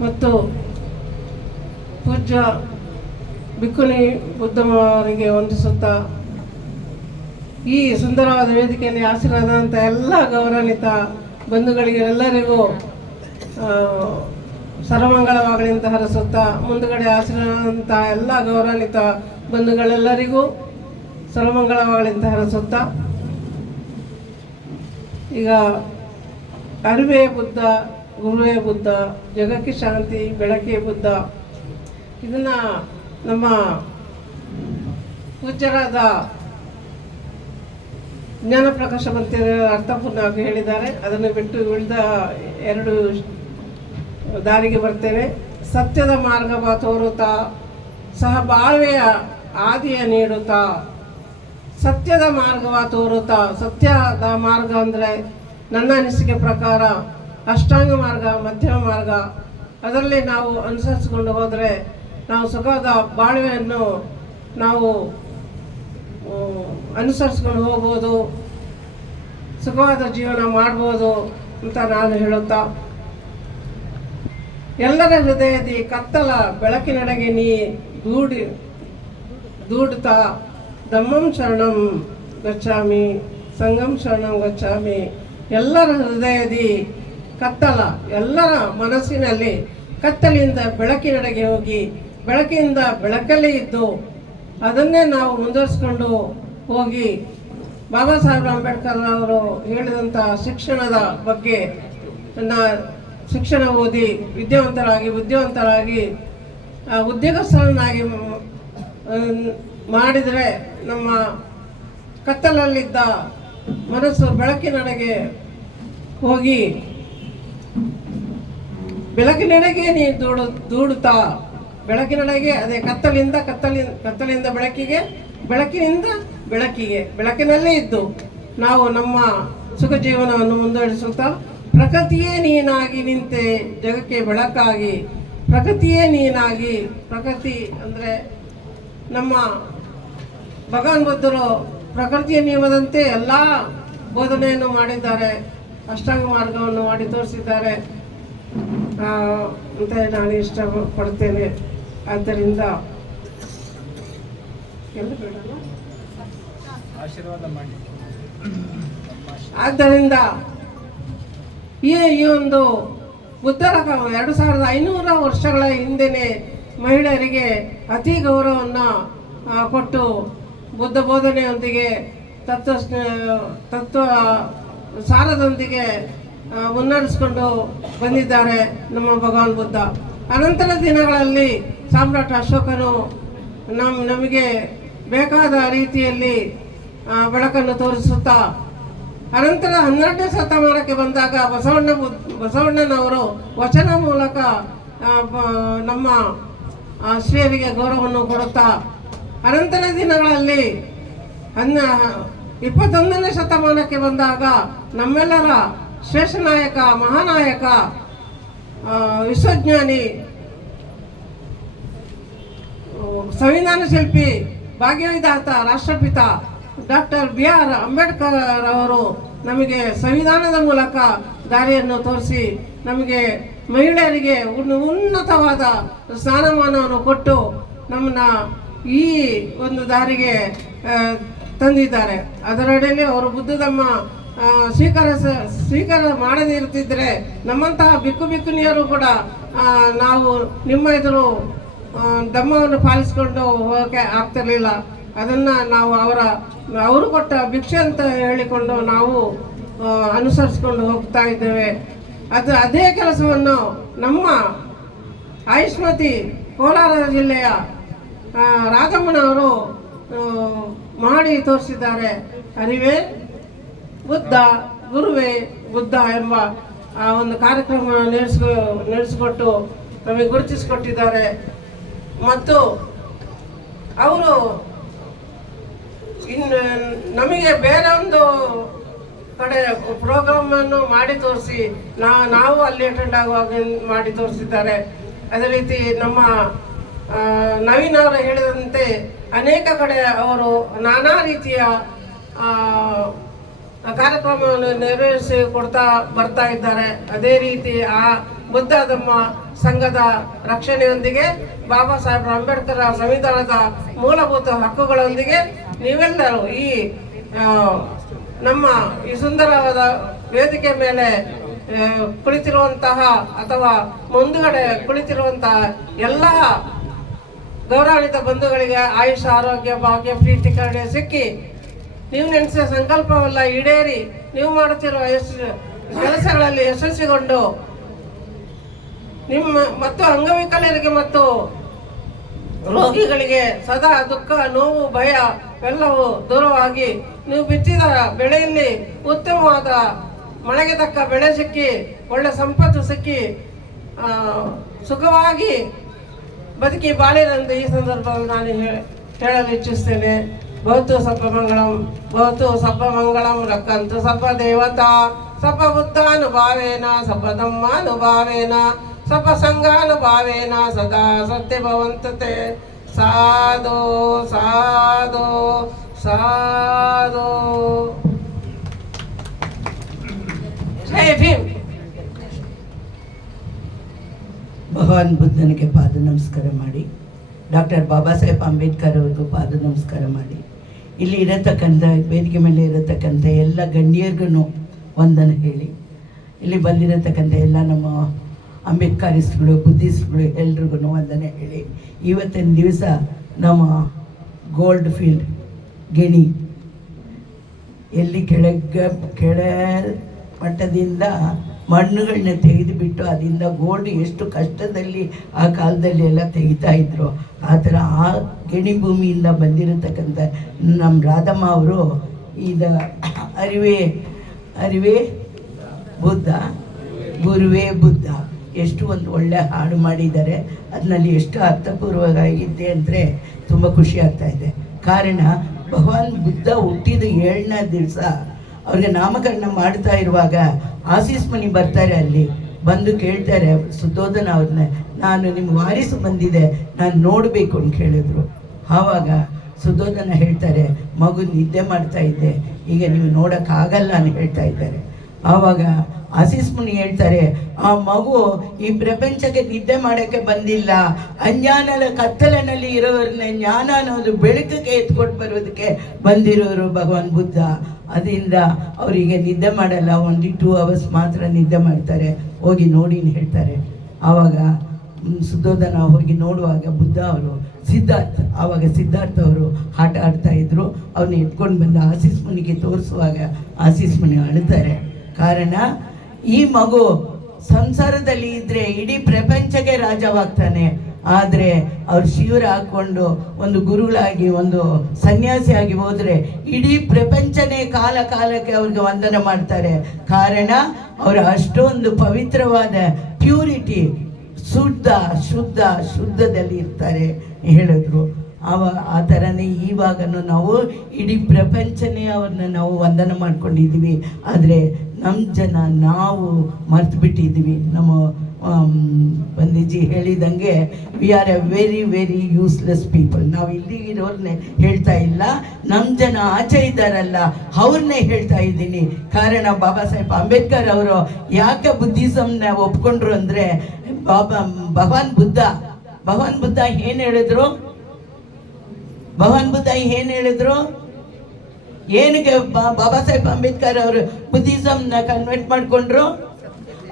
ಮತ್ತು ಪೂಜ್ಯ ಬಿಕ್ಕುನಿ ಬುದ್ಧಮ್ಮವರಿಗೆ ವಂದಿಸುತ್ತಾ ಈ ಸುಂದರವಾದ ವೇದಿಕೆಯಲ್ಲಿ ಆಶೀರ್ವಾದಂಥ ಎಲ್ಲ ಗೌರವಾನ್ವಿತ ಬಂಧುಗಳಿಗೆ ಎಲ್ಲರಿಗೂ ಸರ್ವಮಂಗಳವಾಗಲಿ ಅಂತ ಹರಸುತ್ತಾ ಮುಂದುಗಡೆ ಆಶೀರ್ವಾದಂಥ ಎಲ್ಲ ಗೌರವಾನ್ವಿತ ಬಂಧುಗಳೆಲ್ಲರಿಗೂ ಸರ್ವಮಂಗಳವಾಗಲಿ ಅಂತ ಹರಸುತ್ತಾ. ಈಗ ಅರಿವೆ ಬುದ್ಧ ಗುರುವೇ ಬುದ್ಧ, ಜಗಕ್ಕೆ ಶಾಂತಿ ಬೆಳಕೆ ಬುದ್ಧ. ಇದನ್ನ ನಮ್ಮ ಪೂಜ್ಯರಾದ ಜ್ಞಾನ ಪ್ರಕಾಶ ಮಂತ್ರಿ ಅರ್ಥಪೂರ್ಣವಾಗಿ ಹೇಳಿದ್ದಾರೆ. ಅದನ್ನು ಬಿಟ್ಟು ಉಳಿದ ಎರಡು ದಾರಿಗೆ ಬರ್ತೇನೆ. ಸತ್ಯದ ಮಾರ್ಗವ ತೋರುತ್ತಾ ಸಹ ಬಾಳ್ವೆಯ ಆದಿಯ ನೀಡುತ್ತಾ. ಸತ್ಯದ ಮಾರ್ಗವ ತೋರುತ್ತಾ. ಸತ್ಯದ ಮಾರ್ಗ ಅಂದರೆ ನನ್ನ ಅನಿಸಿಕೆ ಪ್ರಕಾರ ಅಷ್ಟಾಂಗ ಮಾರ್ಗ, ಮಧ್ಯಮ ಮಾರ್ಗ, ಅದರಲ್ಲಿ ನಾವು ಅನುಸರಿಸಿಕೊಂಡು ಹೋದರೆ ನಾವು ಸುಖದ ಬಾಳ್ವೆಯನ್ನು ನಾವು ಅನುಸರಿಸ್ಕೊಂಡು ಹೋಗ್ಬೋದು, ಸುಖವಾದ ಜೀವನ ಮಾಡ್ಬೋದು ಅಂತ ನಾನು ಹೇಳುತ್ತಾ. ಎಲ್ಲರ ಹೃದಯದಿ ಕತ್ತಲ ಬೆಳಕಿನಡೆಗೆ ನೀ ದೂಡಿ ದೂಡುತ್ತಾ ಧಮ್ಮಂ ಶರಣಂ ಗಚ್ಚಾಮಿ ಸಂಗಮ್ ಶರಣಂ ಗಚ್ಚಾಮಿ ಎಲ್ಲರ ಹೃದಯದಿ ಕತ್ತಲ ಎಲ್ಲರ ಮನಸ್ಸಿನಲ್ಲಿ ಕತ್ತಲಿಂದ ಬೆಳಕಿನಡೆಗೆ ಹೋಗಿ, ಬೆಳಕಿನಿಂದ ಬೆಳಕಲ್ಲೇ ಇದ್ದು ಅದನ್ನೇ ನಾವು ಮುಂದುವರಿಸ್ಕೊಂಡು ಹೋಗಿ ಬಾಬಾ ಸಾಹೇಬ್ ಅಂಬೇಡ್ಕರ್ ಅವರು ಹೇಳಿದಂಥ ಶಿಕ್ಷಣದ ಬಗ್ಗೆ ನಾ ಶಿಕ್ಷಣ ಓದಿ ವಿದ್ಯಾವಂತರಾಗಿ, ಬುದ್ಧಿವಂತರಾಗಿ ಉದ್ಯೋಗಸ್ಥರನ್ನಾಗಿ ಮಾಡಿದರೆ ನಮ್ಮ ಕತ್ತಲಲ್ಲಿದ್ದ ಮನಸ್ಸು ಬೆಳಕಿನಡೆಗೆ ಹೋಗಿ ಬೆಳಕಿನೆಡೆಗೆ ನೀ ದೂಡು, ದೂಡುತ್ತಾ? ಬೆಳಕಿನೆಡೆಗೆ, ಅದೇ ಕತ್ತಲಿಂದ, ಕತ್ತಲಿ, ಕತ್ತಲಿಂದ ಬೆಳಕಿಗೆ, ಬೆಳಕಿನಿಂದ ಬೆಳಕಿಗೆ, ಬೆಳಕಿನಲ್ಲೇ ಇದ್ದು ನಾವು ನಮ್ಮ ಸುಖ ಜೀವನವನ್ನು ಮುಂದುವರಿಸುತ್ತಾ, ಪ್ರಕೃತಿಯೇ ನೀನಾಗಿ ನಿಂತೆ ಜಗಕ್ಕೆ ಬೆಳಕಾಗಿ, ಪ್ರಕೃತಿಯೇ ನೀನಾಗಿ, ಪ್ರಕೃತಿ ಅಂದರೆ ನಮ್ಮ ಭಗವಾನ್ ಬುದ್ಧರು ಪ್ರಕೃತಿಯ ನಿಯಮದಂತೆ ಎಲ್ಲ ಬೋಧನೆಯನ್ನು ಮಾಡಿದ್ದಾರೆ, ಅಷ್ಟಾಂಗ ಮಾರ್ಗವನ್ನು ಮಾಡಿ ತೋರಿಸಿದ್ದಾರೆ. ಅಂತ ನಾನು ಇಷ್ಟಪಡ್ತೇನೆ ಆದ್ದರಿಂದ ಬೇಡಲ್ಲ? ಆಶೀರ್ವಾದ ಮಾಡಿ ಆದ್ದರಿಂದ ಈ ಈ ಒಂದು ಉತ್ತರ ಎರಡು ಸಾವಿರದ ಐನೂರ ವರ್ಷಗಳ ಹಿಂದೆನೆ ಮಹಿಳೆಯರಿಗೆ ಅತಿ ಗೌರವವನ್ನು ಕೊಟ್ಟು ಬುದ್ಧ ಬೋಧನೆಯೊಂದಿಗೆ ತತ್ವ ತತ್ವ ಸಾರದೊಂದಿಗೆ ಮುನ್ನಡೆಸ್ಕೊಂಡು ಬಂದಿದ್ದಾರೆ ನಮ್ಮ ಭಗವಾನ್ ಬುದ್ಧ. ಅನಂತರ ದಿನಗಳಲ್ಲಿ ಸಾಮ್ರಾಟ್ ಅಶೋಕನು ನಮ್, ನಮಗೆ ಬೇಕಾದ ರೀತಿಯಲ್ಲಿ ಬೆಳಕನ್ನು ತೋರಿಸುತ್ತಾ, ಅನಂತರ ಹನ್ನೆರಡನೇ ಶತಮಾನಕ್ಕೆ ಬಂದಾಗ ಬಸವಣ್ಣ ಬಸವಣ್ಣನವರು ವಚನ ಮೂಲಕ ನಮ್ಮ ಶ್ರೀಯರಿಗೆ ಗೌರವವನ್ನು ಕೊಡುತ್ತಾ, ಅನಂತರ ದಿನಗಳಲ್ಲಿ ಹನ್ನ, ಇಪ್ಪತ್ತೊಂದನೇ ಶತಮಾನಕ್ಕೆ ಬಂದಾಗ ನಮ್ಮೆಲ್ಲರ ಶ್ರೇಷ್ಠ ನಾಯಕ ಮಹಾನಾಯಕ ವಿಶ್ವಜ್ಞಾನಿ ಸಂವಿಧಾನ ಶಿಲ್ಪಿ, ಭಾಗ್ಯವಿಧಾತ, ರಾಷ್ಟ್ರಪಿತ ಡಾಕ್ಟರ್ ಬಿ ಆರ್ ಅಂಬೇಡ್ಕರ್ ಅವರು ನಮಗೆ ಸಂವಿಧಾನದ ಮೂಲಕ ದಾರಿಯನ್ನು ತೋರಿಸಿ ನಮಗೆ ಮಹಿಳೆಯರಿಗೆ ಉನ್ನ- ಉನ್ನತವಾದ ಸ್ಥಾನಮಾನವನ್ನು ಕೊಟ್ಟು ನಮ್ಮನ್ನ ಈ ಒಂದು ದಾರಿಗೆ ತಂದಿದ್ದಾರೆ. ಅದರಡಿಯಲ್ಲಿ ಅವರು ಬುದ್ಧದಮ್ಮ ಸ್ವೀಕಾರ ಸ್ವೀಕಾರ ಮಾಡದೇ ಇರ್ತಿದ್ರೆ ನಮ್ಮಂತಹ ಬಿಕ್ಕು ಬಿಕ್ಕುನಿಯರು ಕೂಡ ನಾವು ನಿಮ್ಮ ಎದುರು ಧಮ್ಮವನ್ನು ಪಾಲಿಸ್ಕೊಂಡು ಹೋಗೋಕೆ ಆಗ್ತಿರಲಿಲ್ಲ. ಅದನ್ನ ನಾವು ಅವರ, ಅವರು ಕೊಟ್ಟ ಭಿಕ್ಷೆ ಅಂತ ಹೇಳಿಕೊಂಡು ನಾವು ಅನುಸರಿಸ್ಕೊಂಡು ಹೋಗ್ತಾ ಇದ್ದೇವೆ. ಅದು ಅದೇ ಕೆಲಸವನ್ನು ನಮ್ಮ ಆಯುಷ್ಮತಿ ಕೋಲಾರ ಜಿಲ್ಲೆಯ ರಾಘಮ್ಮನವರು ಮಾಡಿ ತೋರಿಸಿದ್ದಾರೆ. ಅರಿವೇ? ಬುದ್ಧ, ಗುರುವೇ ಬುದ್ಧ ಎಂಬ ಆ ಒಂದು ಕಾರ್ಯಕ್ರಮ ನಡೆಸ್ಕೊ, ನಡೆಸಿಕೊಟ್ಟು ನಮಗೆ ಗುರುತಿಸಿಕೊಟ್ಟಿದ್ದಾರೆ. ಮತ್ತು ಅವರು ಇನ್ನು ನಮಗೆ ಬೇರೆ ಒಂದು ಕಡೆ ಪ್ರೋಗ್ರಾಮ್ ಅನ್ನು ಮಾಡಿ ತೋರಿಸಿ, ನಾ, ನಾವು ಅಲ್ಲಿ ಅಟೆಂಡ್ ಆಗುವಾಗ ಮಾಡಿ ತೋರಿಸಿದ್ದಾರೆ. ಅದೇ ರೀತಿ ನಮ್ಮ ನವೀನ್ ಅವರು ಹೇಳಿದಂತೆ ಅನೇಕ ಕಡೆ ಅವರು ನಾನಾ ರೀತಿಯ ಕಾರ್ಯಕ್ರಮವನ್ನು ನೆರವೇರಿಸಿ ಕೊಡ್ತಾ ಬರ್ತಾ ಇದ್ದಾರೆ. ಅದೇ ರೀತಿ ಆ ಮುದ್ದಾದಮ್ಮ ಸಂಘದ ರಕ್ಷಣೆಯೊಂದಿಗೆ ಬಾಬಾ ಸಾಹೇಬ್ ಅಂಬೇಡ್ಕರ್ ಸಂವಿಧಾನದ ಮೂಲಭೂತ ಹಕ್ಕುಗಳೊಂದಿಗೆ ನೀವೆಲ್ಲರೂ ಈ ನಮ್ಮ ಈ ಸುಂದರವಾದ ವೇದಿಕೆ ಮೇಲೆ ಕುಳಿತಿರುವಂತಹ ಅಥವಾ ಮುಂದುಗಡೆ ಕುಳಿತಿರುವಂತಹ ಎಲ್ಲ ಗೌರವಾನ್ವಿತ ಬಂಧುಗಳಿಗೆ ಆಯುಷ್, ಆರೋಗ್ಯ, ಭಾಗ್ಯ, ಪ್ರೀತಿ ಕರುಣೆ ಸಿಕ್ಕಿ ನೀವು ನೆನೆಸಿದ ಸಂಕಲ್ಪವೆಲ್ಲ ಈಡೇರಿ. ನೀವು ಮಾಡುತ್ತಿರುವ ಕೆಲಸಗಳಲ್ಲಿ ಯಶಸ್ವಿಗೊಂಡು ನಿಮ್ಮ ಮತ್ತು ಅಂಗವಿಕಲರಿಗೆ ಮತ್ತು ರೋಗಿಗಳಿಗೆ ಸದಾ ದುಃಖ, ನೋವು, ಭಯ ಎಲ್ಲವೂ ದೂರವಾಗಿ ನೀವು ಬಿತ್ತಿದ ಬೆಳೆಯಲ್ಲಿ ಉತ್ತಮವಾದ ಮಳೆಗೆ ತಕ್ಕ ಬೆಳೆ ಸಿಕ್ಕಿ, ಒಳ್ಳೆ ಸಂಪತ್ತು ಸಿಕ್ಕಿ ಸುಖವಾಗಿ ಬದುಕಿ ಬಾಳಿರಂದು ಈ ಸಂದರ್ಭದಲ್ಲಿ ನಾನು ಹೇಳಲು ಇಚ್ಛಿಸ್ತೇನೆ. ಬಹುತು ಸಬ್ಬ ಮಂಗಳಂ ಬಹುತು ಸಬ್ಬ ಮಂಗಳಂ ರಕ್ಕಂತು ಸಬ್ಬ ದೇವತಾ ಸಬ್ಬ ಬುದ್ಧಾನುಭಾವೇನ ಸಪ ಧಮ್ಮಾನುಭಾವೇನ ಸಪ ಸಂಘಾನುಭಾವೇನ ಸದಾ ಸತ್ಯ ಭವಂತತೆ ಸಾಧು ಸಾಧು ಸಾಧು ಭಗವಾನ್ ಬುದ್ಧನಿಗೆ ಪಾದ ನಮಸ್ಕಾರ ಮಾಡಿ. ಡಾಕ್ಟರ್ ಬಾಬಾ ಸಾಹೇಬ್ ಅಂಬೇಡ್ಕರ್ ಅವ್ರಿಗೂ ಪಾದ ನಮಸ್ಕಾರ ಮಾಡಿ. ಇಲ್ಲಿ ಇರತಕ್ಕಂಥ, ವೇದಿಕೆ ಮೇಲೆ ಇರತಕ್ಕಂಥ ಎಲ್ಲ ಗಣ್ಯರಿಗೂ ವಂದನೆ ಹೇಳಿ. ಇಲ್ಲಿ ಬಂದಿರತಕ್ಕಂಥ ಎಲ್ಲ ನಮ್ಮ ಅಂಬೇಡ್ಕರಿಸ್ಟ್ಗಳು, ಬುದ್ಧಿಸ್ಟ್ಗಳು ಎಲ್ರಿಗೂ ವಂದನೆ ಹೇಳಿ. ಇವತ್ತಿನ ದಿವಸ ನಮ್ಮ ಗೋಲ್ಡ್ ಫೀಲ್ಡ್ ಗಿಣಿ. ಎಲ್ಲಿ ಕೆಳಗೆ ಕೆಳ ಮಟ್ಟದಿಂದ ಮಣ್ಣುಗಳನ್ನ ತೆಗೆದುಬಿಟ್ಟು ಅದರಿಂದ ಗೋಲ್ಡ್ ಎಷ್ಟು ಕಷ್ಟದಲ್ಲಿ ಆ ಕಾಲದಲ್ಲಿ ಎಲ್ಲ ತೆಗಿತಾ ಇದ್ರು. ಆ ಥರ ಆ ಗಿಣಿ ಭೂಮಿಯಿಂದ ಬಂದಿರತಕ್ಕಂಥ ನಮ್ಮ ರಾಧಮ್ಮ ಅವರು ಈಗ ಅರಿವೆ ಅರಿವೆ ಬುದ್ಧ, ಗುರುವೇ ಬುದ್ಧ. ಎಷ್ಟು ಒಂದು ಒಳ್ಳೆ ಹಾಡು ಮಾಡಿದ್ದಾರೆ. ಅದರಲ್ಲಿ ಎಷ್ಟು ಅರ್ಥಪೂರ್ವವಾಗಿದ್ದೆ ಅಂದರೆ ತುಂಬ ಖುಷಿ ಆಗ್ತಾ ಇದೆ. ಕಾರಣ ಭಗವಾನ್ ಬುದ್ಧ ಹುಟ್ಟಿದ ಏಳನೇ ದಿವಸ ಅವ್ರಿಗೆ ನಾಮಕರಣ ಮಾಡ್ತಾ ಇರುವಾಗ ಆಸೀಸ್ ಮನಿ ಬರ್ತಾರೆ ಅಲ್ಲಿ, ಬಂದು ಕೇಳ್ತಾರೆ ಸುಧೋಧನ ಅವ್ರನ್ನ ನಾನು ನಿಮ್ಮ ವಾರಿಸು ಬಂದಿದೆ, ನಾನು ನೋಡಬೇಕು ಅಂತ ಕೇಳಿದ್ರು. ಆವಾಗ ಸುಧೋಧನ ಹೇಳ್ತಾರೆ, ಮಗು ನಿದ್ದೆ ಮಾಡ್ತಾ ಇದ್ದೆ, ಈಗ ನೀವು ನೋಡೋಕ್ಕಾಗಲ್ಲ ಅಂತ ಹೇಳ್ತಾ ಇದ್ದಾರೆ. ಆವಾಗ ಆಸೀಸ್ ಮುನಿ ಹೇಳ್ತಾರೆ, ಆ ಮಗು ಈ ಪ್ರಪಂಚಕ್ಕೆ ನಿದ್ದೆ ಮಾಡೋಕ್ಕೆ ಬಂದಿಲ್ಲ ಅಜ್ಞಾನದ ಕತ್ತಲನಲ್ಲಿ ಇರೋರನ್ನ ಜ್ಞಾನ ಅನ್ನೋದು ಬೆಳಕಿಗೆ ಎತ್ಕೊಂಡು ಬರೋದಕ್ಕೆ ಬಂದಿರೋರು ಭಗವಾನ್ ಬುದ್ಧ. ಅದರಿಂದ ಅವರಿಗೆ ನಿದ್ದೆ ಮಾಡಲ್ಲ ಒಂದು ಟೂ ಅವರ್ಸ್ ಮಾತ್ರ ನಿದ್ದೆ ಮಾಡ್ತಾರೆ. ಹೋಗಿ ನೋಡಿ ಹೇಳ್ತಾರೆ. ಆವಾಗ ಸುಧೋಧನ ಹೋಗಿ ನೋಡುವಾಗ ಬುದ್ಧ ಅವರು, ಸಿದ್ಧಾರ್ಥ, ಆವಾಗ ಸಿದ್ಧಾರ್ಥ ಅವರು ಆಟ ಆಡ್ತಾ ಇದ್ರು. ಅವ್ರನ್ನ ಎತ್ಕೊಂಡು ಬಂದು ಆಶೀಸ್ ಮುನಿಗೆ ತೋರಿಸುವಾಗ ಆಶೀಸ್ ಮುನಿ ಅಳ್ತಾರೆ. ಕಾರಣ, ಈ ಮಗು ಸಂಸಾರದಲ್ಲಿ ಇದ್ರೆ ಇಡೀ ಪ್ರಪಂಚಕ್ಕೆ ರಾಜವಾಗ್ತಾನೆ. ಆದರೆ ಅವ್ರು ಶಿವರ ಹಾಕ್ಕೊಂಡು ಒಂದು ಗುರುಗಳಾಗಿ, ಒಂದು ಸನ್ಯಾಸಿಯಾಗಿ ಹೋದರೆ ಇಡೀ ಪ್ರಪಂಚನೇ ಕಾಲ ಕಾಲಕ್ಕೆ ಅವ್ರಿಗೆ ವಂದನೆ ಮಾಡ್ತಾರೆ. ಕಾರಣ ಅವರು ಅಷ್ಟೊಂದು ಪವಿತ್ರವಾದ ಪ್ಯೂರಿಟಿ ಶುದ್ಧ ಶುದ್ಧ, ಶುದ್ಧದಲ್ಲಿ ಇರ್ತಾರೆ ಹೇಳಿದ್ರು. ಅವ, ಆ ಥರನೇ ಇವಾಗನೂ ನಾವು ಇಡೀ ಪ್ರಪಂಚನೇ ಅವ್ರನ್ನ ನಾವು ವಂದನೆ ಮಾಡ್ಕೊಂಡಿದ್ದೀವಿ. ಆದರೆ ನಮ್ಮ ಜನ ನಾವು ಮರ್ತು ಬಿಟ್ಟಿದ್ದೀವಿ ನಮ್ಮ ಆಮ್, ಪಂಡಿತ್ಜಿ ಹೇಳಿದಂಗೆ we are a very very useless people ನಾವು ಇಲ್ಲಿ ಇರೋರ್ನೇ ಹೇಳ್ತಾ ಇಲ್ಲ. ನಮ್ಮ ಜನ ಆಚೆ ಇದ್ದಾರಲ್ಲ ಅವ್ರನ್ನೇ ಹೇಳ್ತಾ ಇದ್ದೀನಿ. ಕಾರಣ ಬಾಬಾ ಸಾಹೇಬ್ ಅಂಬೇಡ್ಕರ್ ಅವರು ಯಾಕೆ ಬುದ್ಧಿಸಮ್ನ ಒಪ್ಕೊಂಡ್ರು ಅಂದರೆ ಬಾಬಾ ಭಗವಾನ್ ಬುದ್ಧ. ಭಗವಾನ್ ಬುದ್ಧ ಏನು ಹೇಳಿದ್ರು? ಭಗವಾನ್ ಬುದ್ಧ ಏನು ಹೇಳಿದ್ರು? ಏನಕ್ಕೆ ಬಾಬಾ ಸಾಹೇಬ್ ಅಂಬೇಡ್ಕರ್ ಅವರು ಬುದ್ಧಿಸಮ್ನ ಕನ್ವರ್ಟ್ ಮಾಡ್ಕೊಂಡ್ರು?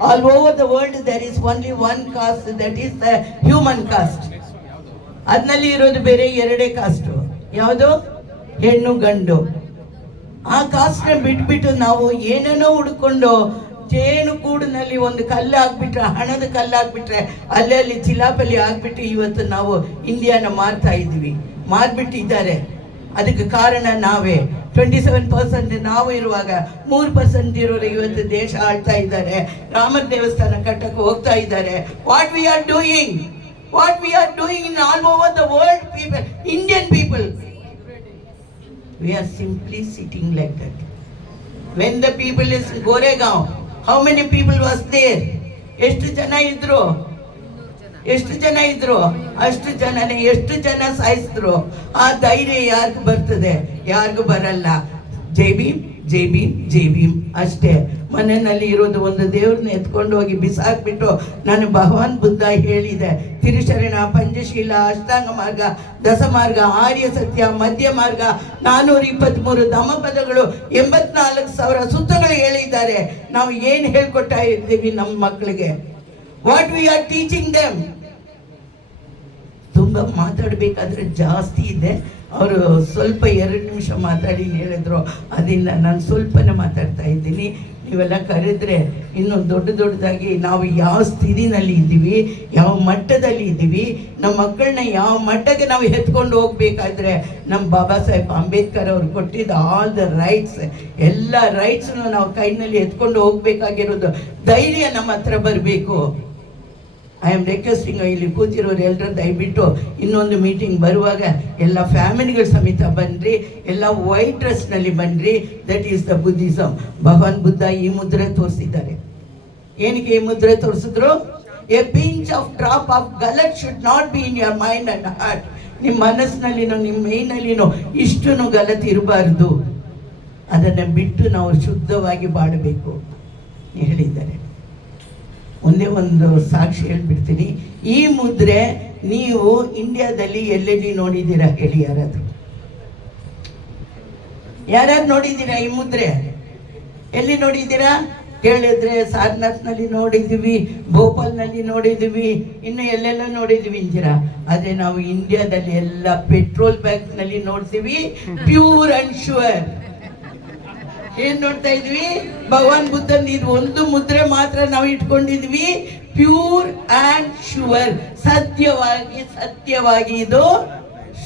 All over the world there is only one caste that is the human caste ಅದ್ನಲ್ಲಿ ಇರೋದು ಬೇರೆ, ಎರಡೇ ಕಾಸ್ಟು ಯಾವುದು? ಹೆಣ್ಣು, ಗಂಡು. ಆ ಕಾಸ್ಟ್ನ ಬಿಟ್ಬಿಟ್ಟು ನಾವು ಏನೇನೋ ಹುಡ್ಕೊಂಡು, ಜೇನು ಕೂಡಿನಲ್ಲಿ ಒಂದು ಕಲ್ಲು ಹಾಕ್ಬಿಟ್ರೆ ಹಣದ ಕಲ್ಲು ಹಾಕ್ಬಿಟ್ರೆ ಅಲ್ಲಲ್ಲಿ ಚಿಲಾಪಲ್ಲಿ ಹಾಕ್ಬಿಟ್ಟು ಇವತ್ತು ನಾವು ಇಂಡಿಯಾನ ಮಾರ್ತಾ ಇದ್ವಿ ಮಾರ್ಬಿಟ್ಟಿದ್ದಾರೆ. ಅದಕ್ಕೆ ಕಾರಣ ನಾವೇ. ಟ್ವೆಂಟಿ ಸೆವೆನ್ ಪರ್ಸೆಂಟ್ ನಾವು ಇರುವಾಗ ಮೂರು ಪರ್ಸೆಂಟ್ ಇರೋರು ಇವತ್ತು ದೇಶ ಆಳ್ತಾ ಇದ್ದಾರೆ. ರಾಮ ದೇವಸ್ಥಾನ ಕಟ್ಟಕ್ಕೆ ಹೋಗ್ತಾ ಇದ್ದಾರೆ. What we are doing what we are doing in all over the world people Indian people we are simply sitting like that when the people is Goregaon how many people was there ಎಷ್ಟು ಜನ ಇದ್ರು? ಎಷ್ಟು ಜನ ಇದ್ರು? ಅಷ್ಟು ಜನನೇ, ಎಷ್ಟು ಜನ ಸಾಯಿಸಿದ್ರು? ಆ ಧೈರ್ಯ ಯಾರಿಗೂ ಬರ್ತದೆ? ಯಾರಿಗೂ ಬರಲ್ಲ. ಜೈ ಭೀಮ್ ಜೈ ಭೀಮ್ ಜೈ ಭೀಮ್ ಅಷ್ಟೇ. ಮನೆಯಲ್ಲಿ ಇರೋದು ಒಂದು ದೇವ್ರನ್ನ ಎತ್ಕೊಂಡು ಹೋಗಿ ಬಿಸಾಕ್ಬಿಟ್ಟು ನಾನು ಭಗವಾನ್ ಬುದ್ಧ ಹೇಳಿದೆ. ತಿರುಶರಣ, ಪಂಚಶೀಲ, ಅಷ್ಟಾಂಗ ಮಾರ್ಗ, ದಸಮಾರ್ಗ, ಆರ್ಯ ಸತ್ಯ, ಮಧ್ಯ ಮಾರ್ಗ, ನಾನೂರ ಇಪ್ಪತ್ತ್ಮೂರು ಧಮಪದಗಳು, ಎಂಬತ್ನಾಲ್ಕು ಸಾವಿರ ಸುತ್ತಗಳು ಹೇಳಿದ್ದಾರೆ. ನಾವು ಏನು ಹೇಳ್ಕೊಟ್ಟ ಇದ್ದೀವಿ ನಮ್ಮ ಮಕ್ಕಳಿಗೆ? What we are teaching them ತುಂಬ ಮಾತಾಡಬೇಕಾದ್ರೆ ಜಾಸ್ತಿ ಇದೆ. ಅವರು ಸ್ವಲ್ಪ ಎರಡು ನಿಮಿಷ ಮಾತಾಡಿ ಹೇಳಿದ್ರು. ಅದರಿಂದ ನಾನು ಸ್ವಲ್ಪನೇ ಮಾತಾಡ್ತಾ ಇದ್ದೀನಿ. ನೀವೆಲ್ಲ ಕರೆದ್ರೆ ಇನ್ನೂ ದೊಡ್ಡ ದೊಡ್ಡದಾಗಿ ನಾವು ಯಾವ ಸ್ಥಿತಿನಲ್ಲಿ ಇದ್ದೀವಿ, ಯಾವ ಮಟ್ಟದಲ್ಲಿ ಇದ್ದೀವಿ, ನಮ್ಮ ಮಕ್ಕಳನ್ನ ಯಾವ ಮಟ್ಟಕ್ಕೆ ನಾವು ಎತ್ಕೊಂಡು ಹೋಗ್ಬೇಕಾದ್ರೆ ನಮ್ಮ ಬಾಬಾ ಸಾಹೇಬ್ ಅಂಬೇಡ್ಕರ್ ಅವರು ಕೊಟ್ಟಿದ್ದ ಆಲ್ ದ ರೈಟ್ಸ್ ಎಲ್ಲ ರೈಟ್ಸ್ನು ನಾವು ಕೈನಲ್ಲಿ ಎತ್ಕೊಂಡು ಹೋಗ್ಬೇಕಾಗಿರೋದು. ಧೈರ್ಯ ನಮ್ಮ ಹತ್ರ ಬರಬೇಕು. ಐ ಆಮ್ ರಿಕ್ವೆಸ್ಟಿಂಗ್ ಇಲ್ಲಿ ಕೂತಿರೋರು ಎಲ್ಲರೂ ದಯವಿಟ್ಟು ಇನ್ನೊಂದು ಮೀಟಿಂಗ್ ಬರುವಾಗ ಎಲ್ಲ ಫ್ಯಾಮಿಲಿಗಳ ಸಮೇತ ಬನ್ನಿರಿ ಎಲ್ಲ ವೈಟ್ ಡ್ರೆಸ್ನಲ್ಲಿ ಬನ್ನಿರಿ that is the Buddhism Bhagwan Buddha ಈ ಮುದ್ರೆ ತೋರಿಸಿದ್ದಾರೆ. ಏನಕ್ಕೆ ಈ ಮುದ್ರೆ ತೋರಿಸಿದ್ರು? A pinch of drop of guilt should not be in your mind and heart ನಿಮ್ಮ ಮನಸ್ಸಿನಲ್ಲಿನೋ, ನಿಮ್ಮ ಮೈನಲ್ಲಿನೋ ಇಷ್ಟು ಗಲತ್ ಇರಬಾರ್ದು. ಅದನ್ನು ಬಿಟ್ಟು ನಾವು ಶುದ್ಧವಾಗಿ ಬಾಡಬೇಕು ಹೇಳಿದ್ದಾರೆ. ಒಂದೇ ಒಂದು ಸಾಕ್ಷಿ ಹೇಳ್ಬಿಡ್ತೀನಿ. ಈ ಮುದ್ರೆ ನೀವು ಇಂಡಿಯಾದಲ್ಲಿ ಎಲ್ಲೆಲ್ಲಿ ನೋಡಿದ್ದೀರಾ ಹೇಳಿ ಯಾರಾದ್ರು? ಯಾರ್ಯಾರು ನೋಡಿದ್ದೀರಾ ಈ ಮುದ್ರೆ? ಎಲ್ಲಿ ನೋಡಿದ್ದೀರಾ? ಕೇಳಿದ್ರೆ ಸಾರನಾಥ್ನಲ್ಲಿ ನೋಡಿದ್ದೀವಿ ಭೋಪಾಲ್ನಲ್ಲಿ ನೋಡಿದ್ದೀವಿ ಇನ್ನು ಎಲ್ಲೆಲ್ಲ ನೋಡಿದ್ದೀವಿ ಅಂತೀರಾ? ಆದರೆ ನಾವು ಇಂಡಿಯಾದಲ್ಲಿ ಎಲ್ಲ ಪೆಟ್ರೋಲ್ ಬ್ಯಾಂಕ್ನಲ್ಲಿ ನೋಡ್ತೀವಿ ಪ್ಯೂರ್ ಅಂಡ್ ಶುವರ್ ಏನ್ ನೋಡ್ತಾ ಇದ್ವಿ? ಭಗವಾನ್ ಬುದ್ಧನ್ ಇದು ಒಂದು ಮುದ್ರೆ ಮಾತ್ರ ನಾವು ಇಟ್ಕೊಂಡಿದ್ವಿ. ಪ್ಯೂರ್ ಅಂಡ್ ಶುವರ್ ಸತ್ಯವಾಗಿ ಸತ್ಯವಾಗಿ ಇದು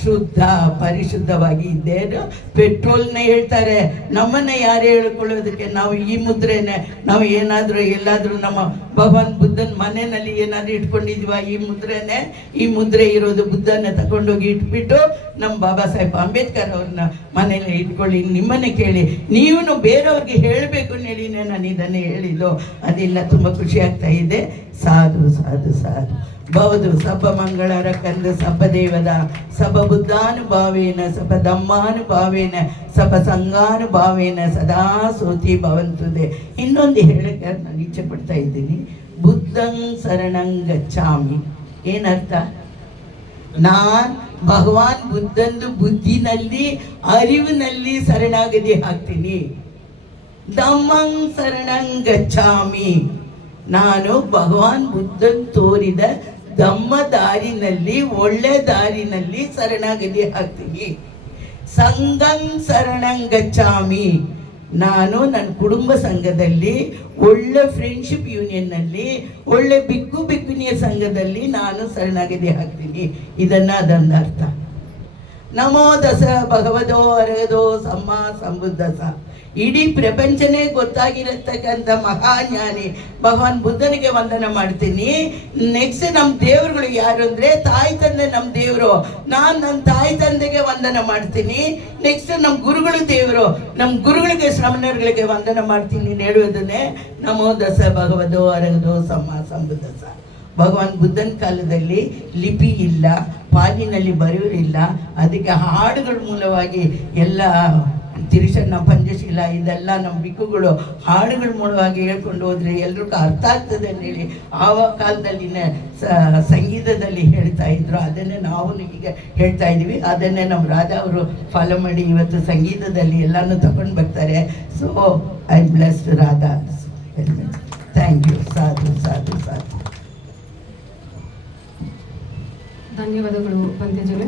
ಶುದ್ಧ, ಪರಿಶುದ್ಧವಾಗಿ ಇದ್ದೇನು? ಪೆಟ್ರೋಲ್ನ ಹೇಳ್ತಾರೆ. ನಮ್ಮನ್ನ ಯಾರು ಹೇಳ್ಕೊಳ್ಳೋದಕ್ಕೆ? ನಾವು ಈ ಮುದ್ರೆನೆ. ನಾವು ಏನಾದರೂ, ಎಲ್ಲಾದರೂ ನಮ್ಮ ಭಗವಾನ್ ಬುದ್ಧನ ಮನೆಯಲ್ಲಿ ಏನಾದರೂ ಇಟ್ಕೊಂಡಿದ್ವಾ ಈ ಮುದ್ರೆನೆ? ಈ ಮುದ್ರೆ ಇರೋದು ಬುದ್ಧನ ತಗೊಂಡೋಗಿ ಇಟ್ಬಿಟ್ಟು ನಮ್ಮ ಬಾಬಾ ಸಾಹೇಬ್ ಅಂಬೇಡ್ಕರ್ ಅವ್ರನ್ನ ಮನೇಲಿ ಇಟ್ಕೊಳ್ಳಿ. ನಿಮ್ಮನ್ನ ಕೇಳಿ. ನೀವು ಬೇರೆಯವ್ರಿಗೆ ಹೇಳಬೇಕು ಹೇಳಿನೇ ನಾನು ಇದನ್ನೇ ಹೇಳಿದ್ದು. ಅದೆಲ್ಲ, ತುಂಬ ಖುಷಿ ಆಗ್ತಾ ಇದೆ. ಸಾಧು ಸಾಧು ಸಾಧು. ಬೌದು ಸಬ್ಬ ಮಂಗಳರ ಕಂದ ಸಬ್ಬ ದೇವದ ಸಬ ಬುದ್ಧಾನುಭಾವೇನ ಸಬ ಧಮ್ಮಾನುಭಾವೇನ ಸಬ ಸಂಘಾನುಭಾವೇನ ಸದಾ ಸೋತಿ ಭವಂತದೆ. ಇನ್ನೊಂದು ಹೇಳಕ್ಕೆ ನಾನು ಇಚ್ಛೆ ಪಡ್ತಾ ಇದ್ದೀನಿ. ಬುದ್ಧಂ ಶರಣಂ ಗಚ್ಚಾಮಿ ಏನರ್ಥ? ನಾನ್ ಭಗವಾನ್ ಬುದ್ಧಂದು ಬುದ್ಧಿನಲ್ಲಿ, ಅರಿವಿನಲ್ಲಿ ಶರಣಾಗತಿ ಹಾಕ್ತೀನಿ ದಮ್ಮಂ ಶರಣಂ ಗಚ್ಚಾಮಿ ನಾನು ಭಗವಾನ್ ಬುದ್ಧನ್ ತೋರಿದ ದಮ್ಮ ದಾರಿನಲ್ಲಿ, ಒಳ್ಳೆ ದಾರಿನಲ್ಲಿ ಶರಣಾಗತಿ ಹಾಕ್ತೀನಿ ಸಂಗಂ ಶರಣಂಗಚ್ಚಾಮಿ ನಾನು ನನ್ನ ಕುಟುಂಬ ಸಂಘದಲ್ಲಿ, ಒಳ್ಳೆ ಫ್ರೆಂಡ್ಶಿಪ್ ಯೂನಿಯನ್ನಲ್ಲಿ ಒಳ್ಳೆ ಬಿಕ್ಕು ಬಿಕ್ಕುನಿಯ ಸಂಘದಲ್ಲಿ ನಾನು ಶರಣಾಗತಿ ಹಾಕ್ತೀನಿ ಇದನ್ನು ಅದನ್ನ ಅರ್ಥ. ನಮೋ ದಸ ಭಗವದೋ ಅರಗದೋ ಸಮ್ಮ ಸಂಬುದ್ಧಸ. ಇಡೀ ಪ್ರಪಂಚನೇ ಗೊತ್ತಾಗಿರತಕ್ಕಂಥ ಮಹಾಜ್ಞಾನಿ ಭಗವಾನ್ ಬುದ್ಧನಿಗೆ ವಂದನ ಮಾಡ್ತೀನಿ. ನೆಕ್ಸ್ಟ್ ನಮ್ಮ ದೇವರುಗಳು ಯಾರು ಅಂದ್ರೆ ತಾಯಿ ತಂದೆ ನಮ್ಮ ದೇವರು. ನಾನು ನನ್ನ ತಾಯಿ ತಂದೆಗೆ ವಂದನ ಮಾಡ್ತೀನಿ. ನೆಕ್ಸ್ಟ್ ನಮ್ಮ ಗುರುಗಳು ದೇವರು. ನಮ್ಮ ಗುರುಗಳಿಗೆ ಶ್ರಮಣರುಗಳಿಗೆ ವಂದನ ಮಾಡ್ತೀನಿ ಹೇಳುವುದನ್ನೇ. ನಮೋ ದಸ ಭಗವದೋ ಅರಗದೋ ಸಮ ಸಂಬುದ ಭಗವಾನ್ ಬುದ್ಧನ ಕಾಲದಲ್ಲಿ ಲಿಪಿ ಇಲ್ಲ, ಪಾಲಿನಲ್ಲಿ ಬರೆಯೋರಿಲ್ಲ. ಅದಕ್ಕೆ ಹಾಡುಗಳ ಮೂಲವಾಗಿ ಎಲ್ಲ ತಿರುಷನ್ನ ಪಂಚಶೀಲ, ಇದೆಲ್ಲ ನಮ್ಮ ಬಿಕ್ಕುಗಳು ಹಾಡುಗಳ ಮೂಲವಾಗಿ ಹೇಳ್ಕೊಂಡು ಹೋದ್ರೆ ಎಲ್ರಿಗೂ ಅರ್ಥ ಆಗ್ತದೆ ಅಂತೇಳಿ ಆವ ಕಾಲದಲ್ಲಿನೇ ಸಂಗೀತದಲ್ಲಿ ಹೇಳ್ತಾ ಇದ್ರು. ಅದನ್ನೇ ನಾವು ಈಗ ಹೇಳ್ತಾ ಇದ್ದೀವಿ. ಅದನ್ನೇ ನಮ್ಮ ರಾಧಾ ಅವರು ಫಾಲೋ ಮಾಡಿ ಇವತ್ತು ಸಂಗೀತದಲ್ಲಿ ಎಲ್ಲಾನು ತಗೊಂಡು ಬರ್ತಾರೆ. So I bless Radha. Thank you ಸಾಧು ಸಾಧು ಸಾಧು. ಧನ್ಯವಾದಗಳು ಪಂತ್ಯಜನೆ